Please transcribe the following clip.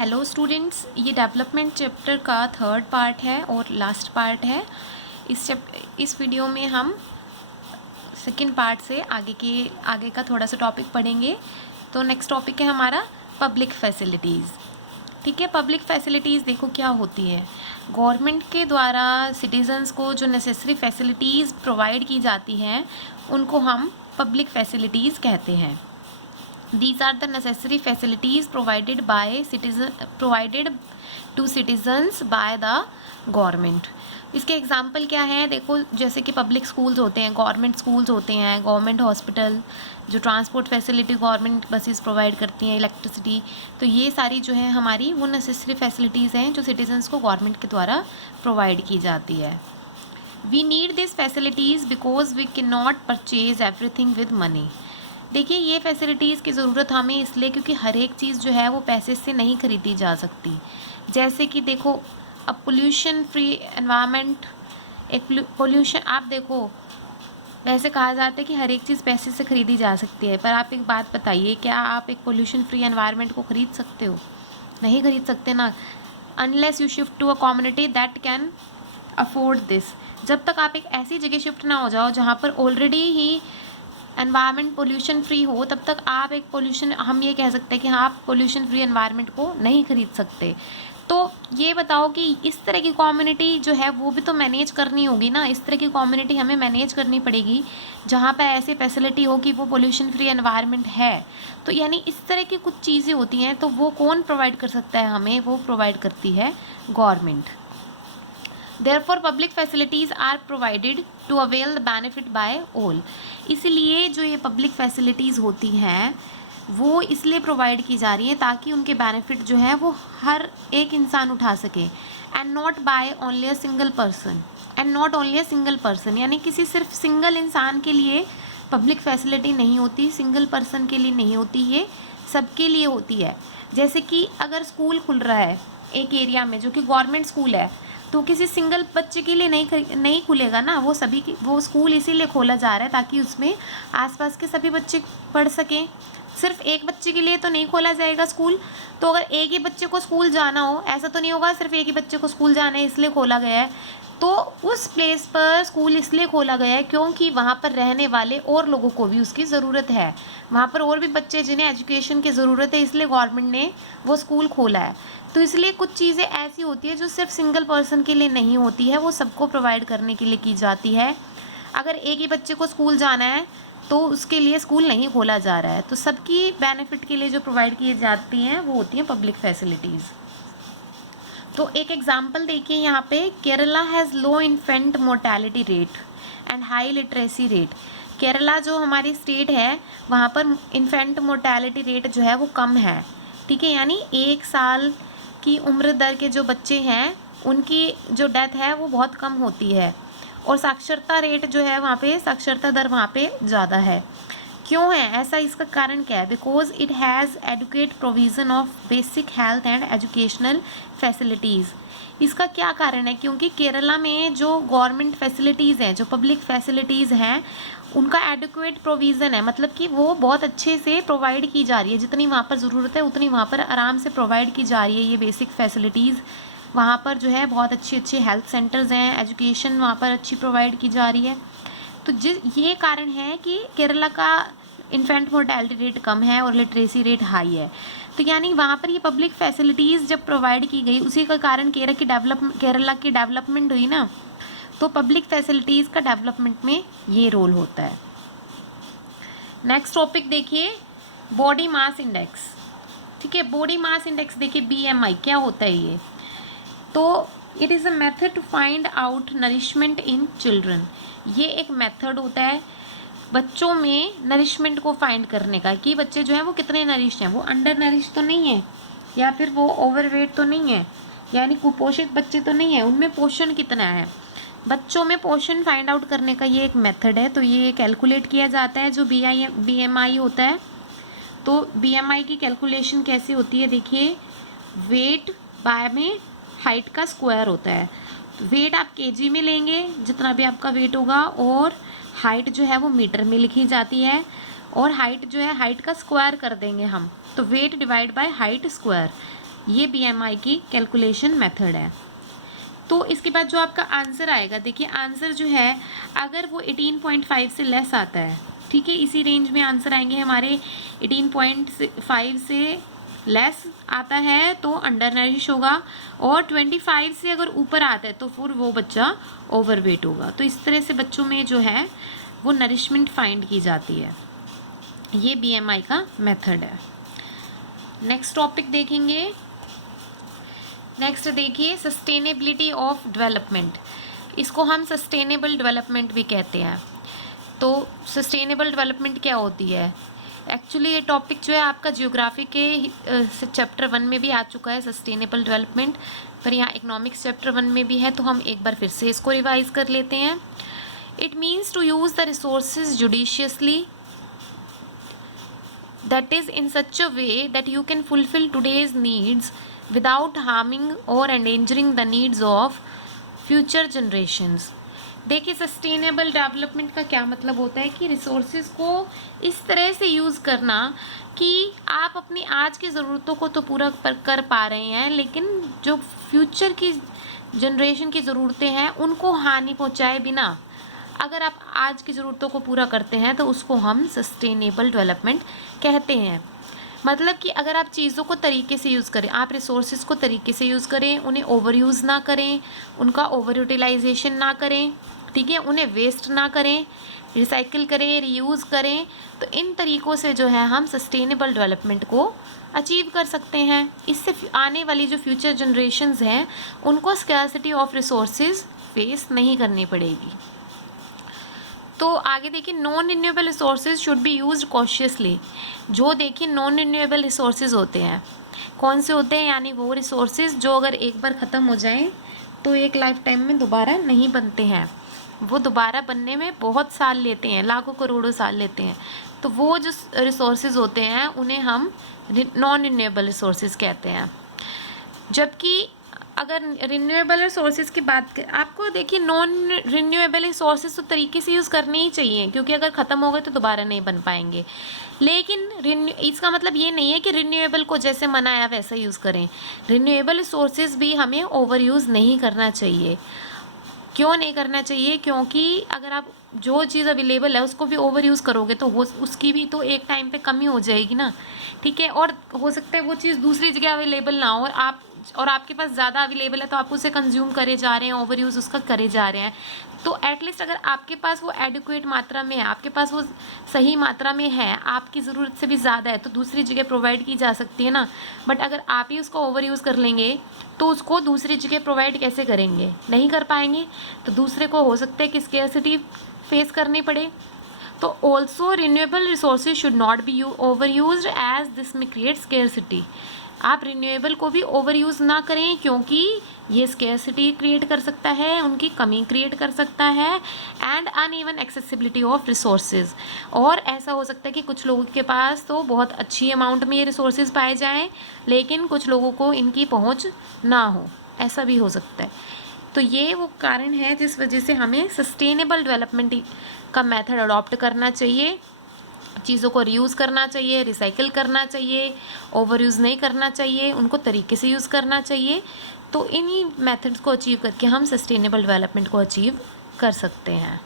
Hello students, ये development chapter का third part है और लास्ट पार्ट है। इस वीडियो में हम सेकंड पार्ट से आगे का थोड़ा सा टॉपिक पढ़ेंगे। तो नेक्स्ट टॉपिक है हमारा पब्लिक फैसिलिटीज़। ठीक है, पब्लिक फैसिलिटीज़ देखो क्या होती है। गवर्नमेंट के द्वारा सिटीजन्स को जो नेसेसरी फैसिलिटीज़ प्रोवाइड की जाती हैं उनको हम पब्लिक फैसिलिटीज़ कहते हैं। These are the necessary facilities provided to citizens by the government। इसके एग्जाम्पल क्या है देखो, जैसे कि पब्लिक स्कूल्स होते हैं, गवर्नमेंट स्कूल्स होते हैं, गवर्नमेंट हॉस्पिटल, जो transport facility government buses provide करती हैं, इलेक्ट्रिसिटी। तो ये सारी जो है हमारी वो नेसेसरी फैसिलिटीज़ हैं जो सिटीजन्स को गवर्नमेंट के द्वारा प्रोवाइड की जाती है। We need this facilities because we can not purchase everything with money. देखिए, ये फैसिलिटीज़ की ज़रूरत हमें इसलिए क्योंकि हर एक चीज़ जो है वो पैसे से नहीं खरीदी जा सकती। जैसे कि देखो, अब पोल्यूशन फ्री एनवायरनमेंट, एक पोल्यूशन, आप देखो वैसे कहा जाता है कि हर एक चीज़ पैसे से खरीदी जा सकती है, पर आप एक बात बताइए, क्या आप एक पोल्यूशन फ्री एनवायरनमेंट को ख़रीद सकते हो? नहीं खरीद सकते ना, unless you shift to a community that can afford this. जब तक आप एक ऐसी जगह शिफ्ट ना हो जाओ जहाँ पर ऑलरेडी ही एनवायरनमेंट पोल्यूशन फ्री हो, तब तक आप एक पोल्यूशन, हम ये कह सकते हैं कि हाँ, आप पोल्यूशन फ्री एनवायरनमेंट को नहीं खरीद सकते। तो ये बताओ कि इस तरह की कम्युनिटी जो है वो भी तो मैनेज करनी होगी ना। इस तरह की कम्युनिटी हमें मैनेज करनी पड़ेगी जहाँ पर ऐसी फैसिलिटी हो कि वो पोल्यूशन फ्री एनवायरनमेंट है। तो यानी इस तरह की कुछ चीज़ें होती हैं, तो वो कौन प्रोवाइड कर सकता है हमें? वो प्रोवाइड करती है government. Therefore, public facilities are provided to avail the benefit by all। इसलिए जो ये पब्लिक फैसिलिटीज़ होती हैं वो इसलिए प्रोवाइड की जा रही हैं ताकि उनके बेनिफिट जो है वो हर एक इंसान उठा सके। And not by only a single person, यानी किसी सिर्फ सिंगल इंसान के लिए पब्लिक फैसिलिटी नहीं होती, सिंगल पर्सन के लिए नहीं होती, ये सबके लिए होती है। जैसे कि अगर स्कूल खुल रहा है एक एरिया में जो कि गवर्नमेंट स्कूल है, तो किसी सिंगल बच्चे के लिए नहीं खुलेगा ना, वो स्कूल इसीलिए खोला जा रहा है ताकि उसमें आसपास के सभी बच्चे पढ़ सकें। सिर्फ एक बच्चे के लिए तो नहीं खोला जाएगा स्कूल। तो अगर एक ही बच्चे को स्कूल जाना हो, ऐसा तो नहीं होगा सिर्फ एक ही बच्चे को स्कूल जाना है इसलिए खोला गया है। तो उस प्लेस पर स्कूल इसलिए खोला गया है क्योंकि वहाँ पर रहने वाले और लोगों को भी उसकी ज़रूरत है। वहाँ पर और भी बच्चे जिन्हें एजुकेशन की ज़रूरत है, इसलिए गवर्नमेंट ने वो स्कूल खोला है। तो इसलिए कुछ चीज़ें ऐसी होती है जो सिर्फ सिंगल पर्सन के लिए नहीं होती है, वो सबको प्रोवाइड करने के लिए की जाती है। अगर एक ही बच्चे को स्कूल जाना है तो उसके लिए स्कूल नहीं खोला जा रहा है। तो सबकी बेनिफिट के लिए जो प्रोवाइड की जाती हैं वो होती हैं पब्लिक फैसिलिटीज़। तो एक एग्जांपल देखिए यहाँ पे, Kerala has low infant mortality rate and high literacy rate. Kerala जो हमारी स्टेट है वहाँ पर इन्फेंट मोर्टेलिटी रेट जो है वो कम है। ठीक है, यानी 1 साल की उम्र दर के जो बच्चे हैं उनकी जो डेथ है वो बहुत कम होती है। और साक्षरता रेट जो है वहाँ पे, साक्षरता दर वहाँ पे ज़्यादा है। क्यों है ऐसा? इसका कारण क्या है? Because it has adequate provision of basic health and educational facilities. इसका क्या कारण है? क्योंकि केरला में जो गवर्नमेंट फैसिलिटीज़ हैं, जो पब्लिक फैसिलिटीज़ हैं, उनका एडुकेट प्रोविज़न है, मतलब कि वो बहुत अच्छे से प्रोवाइड की जा रही है। जितनी वहाँ पर ज़रूरत है उतनी वहाँ पर आराम से प्रोवाइड की जा रही है ये बेसिक फैसिलिटीज़। वहाँ पर जो है बहुत अच्छे हेल्थ सेंटर्स हैं, एजुकेशन वहाँ पर अच्छी प्रोवाइड की जा रही है। तो ये कारण है कि केरला का इन्फेंट मोर्टेलिटी रेट कम है और लिटरेसी रेट हाई है। तो यानी वहाँ पर ये पब्लिक फैसिलिटीज़ जब प्रोवाइड की गई, उसी का कारण केरला की डेवलपमेंट हुई ना। तो पब्लिक फैसिलिटीज़ का डेवलपमेंट में ये रोल होता है। नेक्स्ट टॉपिक देखिए, बॉडी मास इंडेक्स। ठीक है, बॉडी मास इंडेक्स देखिए, BMI क्या होता है ये? तो it is a method to find out nourishment in children. ये एक मेथड होता है बच्चों में नरिशमेंट को फाइंड करने का, कि बच्चे जो हैं वो कितने नरिश हैं, वो अंडर नरिश तो नहीं है या फिर वो ओवरवेट तो नहीं है, यानी कुपोषित बच्चे तो नहीं है, उनमें पोषण कितना है। बच्चों में पोषण फाइंड आउट करने का ये एक मेथड है। तो ये कैलकुलेट किया जाता है जो BMI होता है। तो BMI की कैलकुलेशन कैसे होती है देखिए, वेट बाय में हाइट का स्क्वायर होता है। तो वेट आप केजी में लेंगे, जितना भी आपका वेट होगा, और हाइट जो है वो मीटर में लिखी जाती है, और हाइट जो है हाइट का स्क्वायर कर देंगे हम, तो weight divide by height square. ये BMI की कैलकुलेशन मेथड है। तो इसके बाद जो आपका आंसर आएगा, देखिए आंसर जो है अगर वो 18.5 से लेस आता है, ठीक है, इसी रेंज में आंसर आएंगे हमारे, 18.5 से लेस आता है तो अंडर नरिश होगा, और 25 से अगर ऊपर आता है तो फिर वो बच्चा ओवरवेट होगा। तो इस तरह से बच्चों में जो है वो नरिशमेंट फाइंड की जाती है। ये BMI का मेथड है। नेक्स्ट टॉपिक देखेंगे। नेक्स्ट देखिए सस्टेनेबिलिटी ऑफ डेवलपमेंट। इसको हम सस्टेनेबल डेवलपमेंट भी कहते हैं। तो सस्टेनेबल डेवलपमेंट क्या होती है? एक्चुअली ये टॉपिक जो है आपका जियोग्राफी के चैप्टर 1 में भी आ चुका है, सस्टेनेबल डेवलपमेंट, पर यहाँ इकोनॉमिक्स चैप्टर 1 में भी है, तो हम एक बार फिर से इसको रिवाइज कर लेते हैं। It means to use the resources judiciously, that is in such a way that you can fulfill today's needs without harming or endangering the needs of future generations। देखिए सस्टेनेबल डेवलपमेंट का क्या मतलब होता है कि रिसोर्सेज को इस तरह से यूज़ करना कि आप अपनी आज की ज़रूरतों को तो पूरा कर पा रहे हैं, लेकिन जो फ्यूचर की जनरेशन की ज़रूरतें हैं उनको हानि पहुंचाए बिना अगर आप आज की ज़रूरतों को पूरा करते हैं तो उसको हम सस्टेनेबल डेवलपमेंट कहते हैं। मतलब कि अगर आप चीज़ों को तरीके से यूज़ करें, आप रिसोर्सेज को तरीके से यूज़ करें, उन्हें ओवर यूज़ ना करें, उनका ओवर यूटिलाइजेशन ना करें, ठीक है, उन्हें वेस्ट ना करें, रिसाइकिल करें, रीयूज़ करें, तो इन तरीक़ों से जो है हम सस्टेनेबल डेवलपमेंट को अचीव कर सकते हैं। इससे आने वाली जो फ्यूचर जनरेशन्स हैं उनको स्कैर्सिटी ऑफ रिसोर्सेज फेस नहीं करनी पड़ेगी। तो आगे देखिए non renewable resources should be used cautiously. जो देखिए नॉन रिन्यूएबल रिसोर्सेज होते हैं, कौन से होते हैं? यानी वो रिसोर्सेज जो अगर एक बार ख़त्म हो जाएं तो एक लाइफ टाइम में दोबारा नहीं बनते हैं, वो दोबारा बनने में बहुत साल लेते हैं, लाखों करोड़ों साल लेते हैं। तो वो जो रिसोर्सेज होते हैं उन्हें हम नॉन रिन्यूएबल रिसोर्सेज कहते हैं। जबकि अगर रिन्यूएबल रिसोर्सेज की बात करें, आपको देखिए नॉन रिन्यूएबल रिसोर्सेज तो तरीके से यूज़ करने ही चाहिए, क्योंकि अगर ख़त्म हो गए तो दोबारा नहीं बन पाएंगे। लेकिन इसका मतलब ये नहीं है कि रिन्यूएबल को जैसे मनाया वैसा यूज़ करें। रिन्यूएबल रिसोर्सेज भी हमें ओवर यूज़ नहीं करना चाहिए। क्यों नहीं करना चाहिए? क्योंकि अगर आप जो चीज़ अवेलेबल है उसको भी ओवर यूज़ करोगे तो वो उसकी भी तो एक टाइम पे कमी हो जाएगी ना, ठीक है। और हो सकता है वो चीज़ दूसरी जगह अवेलेबल ना हो और आपके पास ज़्यादा अवेलेबल है तो आप उसे कंज्यूम करे जा रहे हैं, ओवर यूज़ उसका करे जा रहे हैं। तो एटलीस्ट अगर आपके पास वो एडिक्वेट मात्रा में है, आपके पास वो सही मात्रा में है, आपकी ज़रूरत से भी ज़्यादा है, तो दूसरी जगह प्रोवाइड की जा सकती है ना। बट अगर आप ही उसको ओवर यूज़ कर लेंगे तो उसको दूसरी जगह प्रोवाइड कैसे करेंगे? नहीं कर पाएंगे। तो दूसरे को हो सकता है कि स्कैर्सिटी फेस करनी पड़े। तो also renewable resources should not be over used as this may create scarcity. आप रिन्यूएबल को भी ओवर यूज़ ना करें, क्योंकि ये स्कैर्सिटी क्रिएट कर सकता है, उनकी कमी क्रिएट कर सकता है, and uneven accessibility of resources. और ऐसा हो सकता है कि कुछ लोगों के पास तो बहुत अच्छी अमाउंट में ये रिसोर्सेज पाए जाएं, लेकिन कुछ लोगों को इनकी पहुंच ना हो, ऐसा भी हो सकता है। तो ये वो कारण है जिस वजह से हमें सस्टेनेबल डेवलपमेंट का मेथड अडॉप्ट करना चाहिए। चीज़ों को रीयूज़ करना चाहिए, रिसाइकिल करना चाहिए, ओवर यूज़ नहीं करना चाहिए, उनको तरीके से यूज़ करना चाहिए। तो इन्हीं मेथड्स को अचीव करके हम सस्टेनेबल डेवलपमेंट को अचीव कर सकते हैं।